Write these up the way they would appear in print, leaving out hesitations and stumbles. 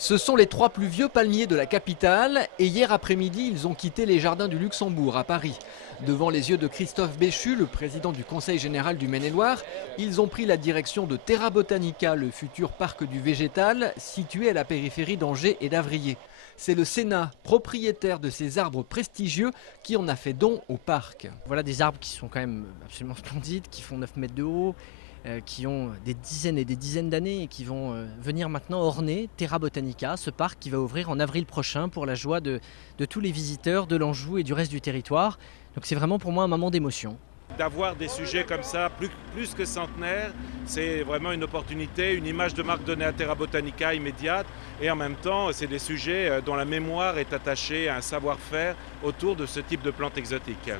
Ce sont les 3 plus vieux palmiers de la capitale et hier après-midi, ils ont quitté les jardins du Luxembourg à Paris. Devant les yeux de Christophe Béchu, le président du Conseil général du Maine-et-Loire, ils ont pris la direction de Terra Botanica, le futur parc du végétal situé à la périphérie d'Angers et d'Avrier. C'est le Sénat, propriétaire de ces arbres prestigieux, qui en a fait don au parc. Voilà des arbres qui sont quand même absolument splendides, qui font 9 mètres de haut, qui ont des dizaines et des dizaines d'années et qui vont venir maintenant orner Terra Botanica, ce parc qui va ouvrir en avril prochain pour la joie de tous les visiteurs de l'Anjou et du reste du territoire. Donc c'est vraiment pour moi un moment d'émotion. D'avoir des sujets comme ça, plus que centenaires, c'est vraiment une opportunité, une image de marque donnée à Terra Botanica immédiate. Et en même temps, c'est des sujets dont la mémoire est attachée à un savoir-faire autour de ce type de plantes exotiques.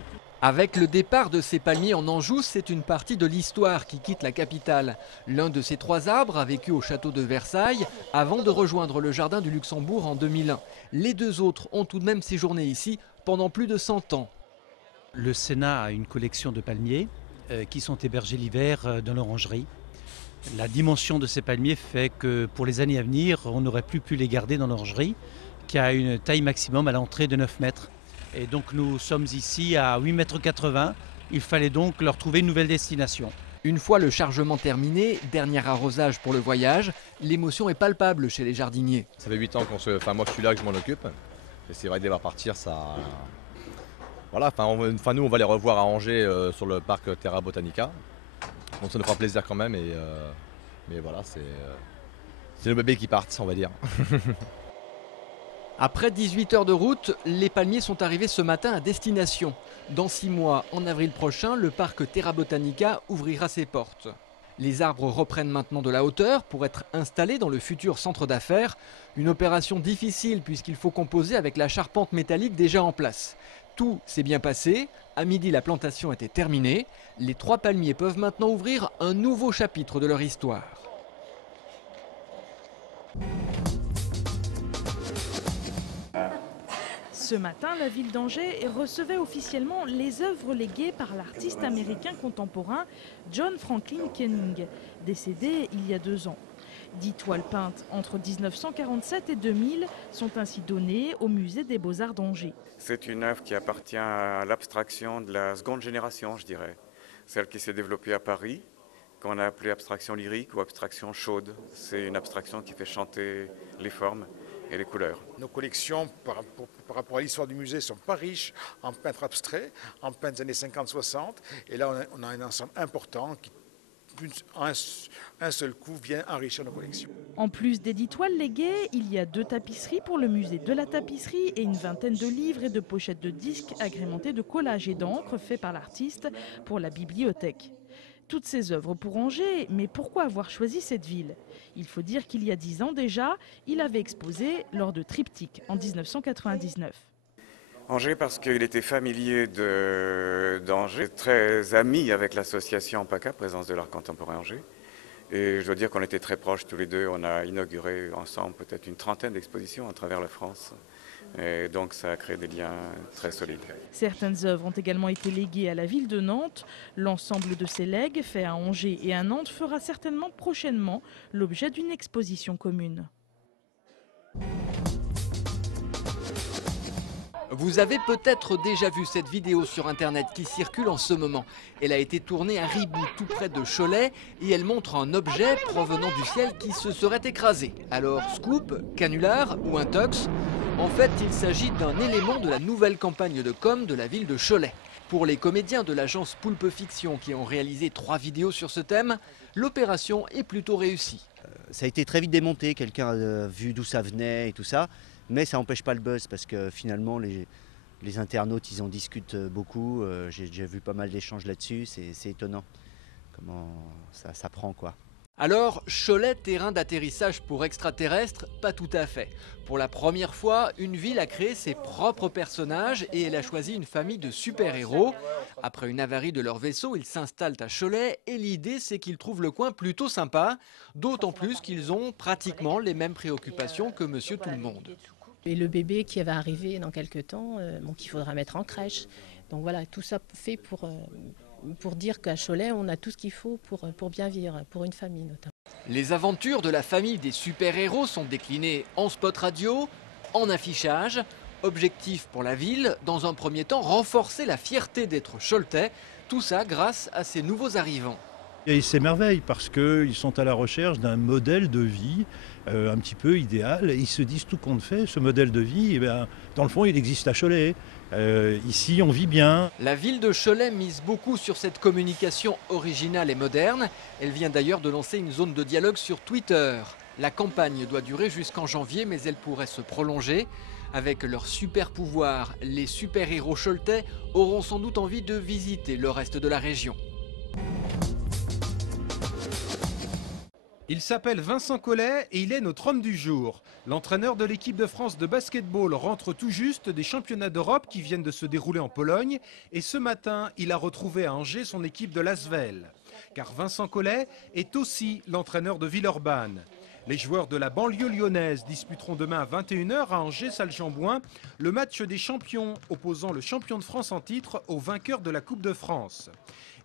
Avec le départ de ces palmiers en Anjou, c'est une partie de l'histoire qui quitte la capitale. L'un de ces 3 arbres a vécu au château de Versailles avant de rejoindre le jardin du Luxembourg en 2001. Les 2 autres ont tout de même séjourné ici pendant plus de 100 ans. Le Sénat a une collection de palmiers qui sont hébergés l'hiver dans l'orangerie. La dimension de ces palmiers fait que pour les années à venir, on n'aurait plus pu les garder dans l'orangerie, qui a une taille maximum à l'entrée de 9 mètres. Et donc nous sommes ici à 8,80 m. Il fallait donc leur trouver une nouvelle destination. Une fois le chargement terminé, dernier arrosage pour le voyage, l'émotion est palpable chez les jardiniers. Ça fait 8 ans moi je suis là, que je m'en occupe. Et c'est vrai que de les voir partir, ça... Voilà, nous on va les revoir à Angers sur le parc Terra Botanica. Donc ça nous fera plaisir quand même. Mais voilà, c'est nos bébés qui partent, on va dire. Après 18 heures de route, les palmiers sont arrivés ce matin à destination. Dans 6 mois, en avril prochain, le parc Terra Botanica ouvrira ses portes. Les arbres reprennent maintenant de la hauteur pour être installés dans le futur centre d'affaires. Une opération difficile puisqu'il faut composer avec la charpente métallique déjà en place. Tout s'est bien passé. À midi, la plantation était terminée. Les 3 palmiers peuvent maintenant ouvrir un nouveau chapitre de leur histoire. Ce matin, la ville d'Angers recevait officiellement les œuvres léguées par l'artiste américain contemporain John Franklin Canning, décédé il y a 2 ans. 10 toiles peintes entre 1947 et 2000 sont ainsi données au musée des Beaux-Arts d'Angers. C'est une œuvre qui appartient à l'abstraction de la seconde génération, je dirais. Celle qui s'est développée à Paris, qu'on a appelée abstraction lyrique ou abstraction chaude. C'est une abstraction qui fait chanter les formes et les couleurs. Nos collections, par rapport à l'histoire du musée, sont pas riches en peintres abstraits, en peintres des années 50-60. Et là, on a un ensemble important qui, un seul coup, vient enrichir nos collections. En plus des 10 toiles léguées, il y a 2 tapisseries pour le musée de la tapisserie et une vingtaine de livres et de pochettes de disques agrémentés de collages et d'encre faits par l'artiste pour la bibliothèque. Toutes ces œuvres pour Angers, mais pourquoi avoir choisi cette ville? Il faut dire qu'il y a 10 ans déjà, il avait exposé lors de Triptyque en 1999. Angers parce qu'il était familier d'Angers, très ami avec l'association PACA, Présence de l'Art Contemporain Angers. Et je dois dire qu'on était très proches tous les deux. On a inauguré ensemble peut-être une trentaine d'expositions à travers la France. Et donc ça a créé des liens très solides. Certaines œuvres ont également été léguées à la ville de Nantes. L'ensemble de ces legs, faits à Angers et à Nantes, fera certainement prochainement l'objet d'une exposition commune. Vous avez peut-être déjà vu cette vidéo sur internet qui circule en ce moment. Elle a été tournée à Ribou, tout près de Cholet, et elle montre un objet provenant du ciel qui se serait écrasé. Alors, scoop, canular ou intox? En fait, il s'agit d'un élément de la nouvelle campagne de com de la ville de Cholet. Pour les comédiens de l'agence Poulpe Fiction qui ont réalisé 3 vidéos sur ce thème, l'opération est plutôt réussie. Ça a été très vite démonté, quelqu'un a vu d'où ça venait et tout ça. Mais ça n'empêche pas le buzz parce que finalement les internautes ils en discutent beaucoup. J'ai déjà vu pas mal d'échanges là-dessus, c'est étonnant comment ça prend quoi. Alors, Cholet, terrain d'atterrissage pour extraterrestres? Pas tout à fait. Pour la première fois, une ville a créé ses propres personnages et elle a choisi une famille de super-héros. Après une avarie de leur vaisseau, ils s'installent à Cholet et l'idée c'est qu'ils trouvent le coin plutôt sympa, d'autant plus qu'ils ont pratiquement les mêmes préoccupations que Monsieur Tout-le-Monde. Et le bébé qui va arriver dans quelques temps, qu'il faudra mettre en crèche. Donc voilà, tout ça fait pour dire qu'à Cholet, on a tout ce qu'il faut pour bien vivre, pour une famille notamment. Les aventures de la famille des super-héros sont déclinées en spot radio, en affichage. Objectif pour la ville, dans un premier temps, renforcer la fierté d'être Choletais. Tout ça grâce à ces nouveaux arrivants. Et ils s'émerveillent parce qu'ils sont à la recherche d'un modèle de vie un petit peu idéal. Ils se disent tout compte fait, ce modèle de vie, dans le fond, il existe à Cholet. Ici, on vit bien. La ville de Cholet mise beaucoup sur cette communication originale et moderne. Elle vient d'ailleurs de lancer une zone de dialogue sur Twitter. La campagne doit durer jusqu'en janvier, mais elle pourrait se prolonger. Avec leurs super pouvoirs, les super-héros choletais auront sans doute envie de visiter le reste de la région. Il s'appelle Vincent Collet et il est notre homme du jour. L'entraîneur de l'équipe de France de basketball rentre tout juste des championnats d'Europe qui viennent de se dérouler en Pologne. Et ce matin, il a retrouvé à Angers son équipe de l'Asvel. Car Vincent Collet est aussi l'entraîneur de Villeurbanne. Les joueurs de la banlieue lyonnaise disputeront demain à 21h à Angers-Saljean-Bouin le match des champions opposant le champion de France en titre au vainqueur de la Coupe de France.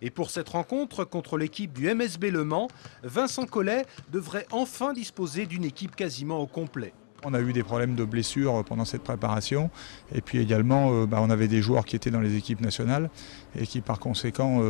Et pour cette rencontre contre l'équipe du MSB Le Mans, Vincent Collet devrait enfin disposer d'une équipe quasiment au complet. On a eu des problèmes de blessures pendant cette préparation et puis également on avait des joueurs qui étaient dans les équipes nationales et qui par conséquent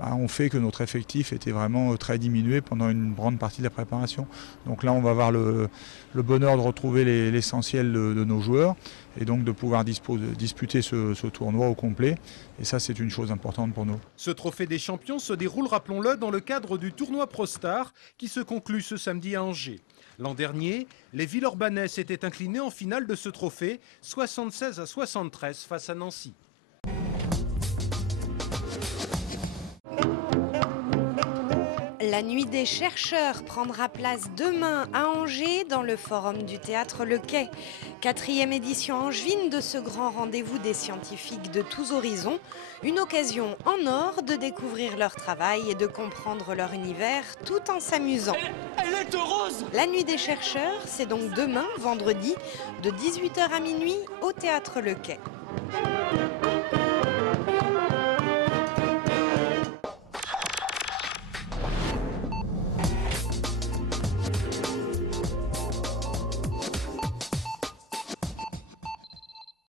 ont fait que notre effectif était vraiment très diminué pendant une grande partie de la préparation. Donc là on va avoir le bonheur de retrouver l'essentiel de nos joueurs et donc de pouvoir disputer ce tournoi au complet. Et ça c'est une chose importante pour nous. Ce trophée des champions se déroule, rappelons-le, dans le cadre du tournoi ProStar qui se conclut ce samedi à Angers. L'an dernier, les Villeurbanais s'étaient inclinés en finale de ce trophée, 76 à 73 face à Nancy. La nuit des chercheurs prendra place demain à Angers dans le forum du théâtre Le Quai. 4e édition angevine de ce grand rendez-vous des scientifiques de tous horizons. Une occasion en or de découvrir leur travail et de comprendre leur univers tout en s'amusant. Elle est heureuse! La nuit des chercheurs, c'est donc demain, vendredi, de 18h à minuit au théâtre Le Quai.